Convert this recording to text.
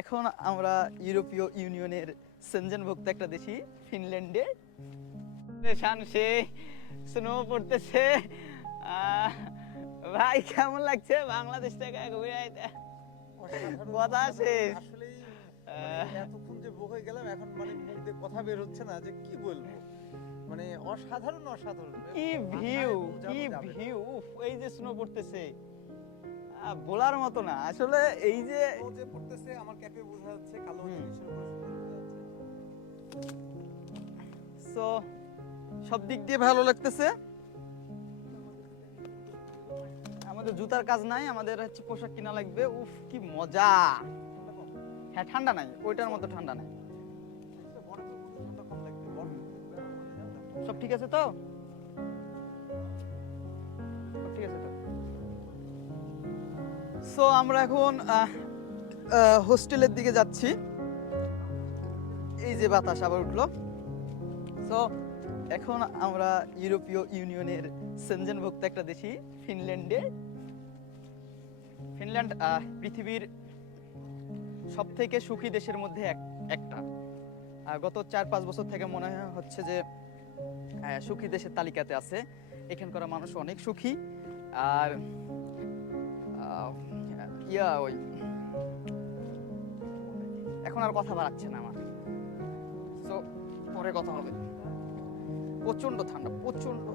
এখন আমরা ইউরোপীয় ইউনিয়নের সেনজেনভুক্ত একটা দেশি ফিনল্যান্ডে সে স্নো পড়তেছে। ভাই কেমন লাগছে বাংলাদেশ থেকে ঘুরে আইতে? কথা শেষ। আসলেই এতক্ষণ যে বকে গেলাম এখন মানে মুখ দিয়ে কথা বের হচ্ছে না যে কি বলবো, মানে অসাধারণ অসাধারণ কি ভিউ, কি ভিউ! উফ, এই যে স্নো পড়তেছে বলার মতো না আসলে। এই যে ও যে পড়তেছে আমার ক্যাপে বোঝা যাচ্ছে, কালো জিনিসের উপরে সুন্দর বোঝা যাচ্ছে। সো সব দিক দিয়ে ভালো লাগতেছে। আমাদের জুতার কাজ নাই, আমাদের হচ্ছে পোশাক কিনা লাগবে। উফ কি মজা! হ্যাঁ ঠান্ডা নাই, ওইটার মতো ঠান্ডা নাই। বরফের মধ্যে ঠান্ডা কম লাগবে, বরফের মধ্যে গরম হয়ে যাবে। সব ঠিক আছে তো? সব ঠিক আছে তো? সো আমরা এখন হোস্টেলের দিকে যাচ্ছি। এই যে বাতাস আবার উঠলো। সো এখন আমরা ইউরোপীয় ইউনিয়নের সেনজেনভুক্ত একটা দেশি ফিনল্যান্ডে। ফিনল্যান্ড পৃথিবীর সব থেকে সুখী দেশের মধ্যে একটা। গত 4-5 বছর থেকে মনে হচ্ছে যে সুখী দেশের তালিকাতে আছে। এখানকার মানুষ অনেক সুখী। আর ওই এখন আর কথা বাড়াচ্ছে না আমার। তো পরে কথা হবে। প্রচন্ড ঠান্ডা, প্রচন্ড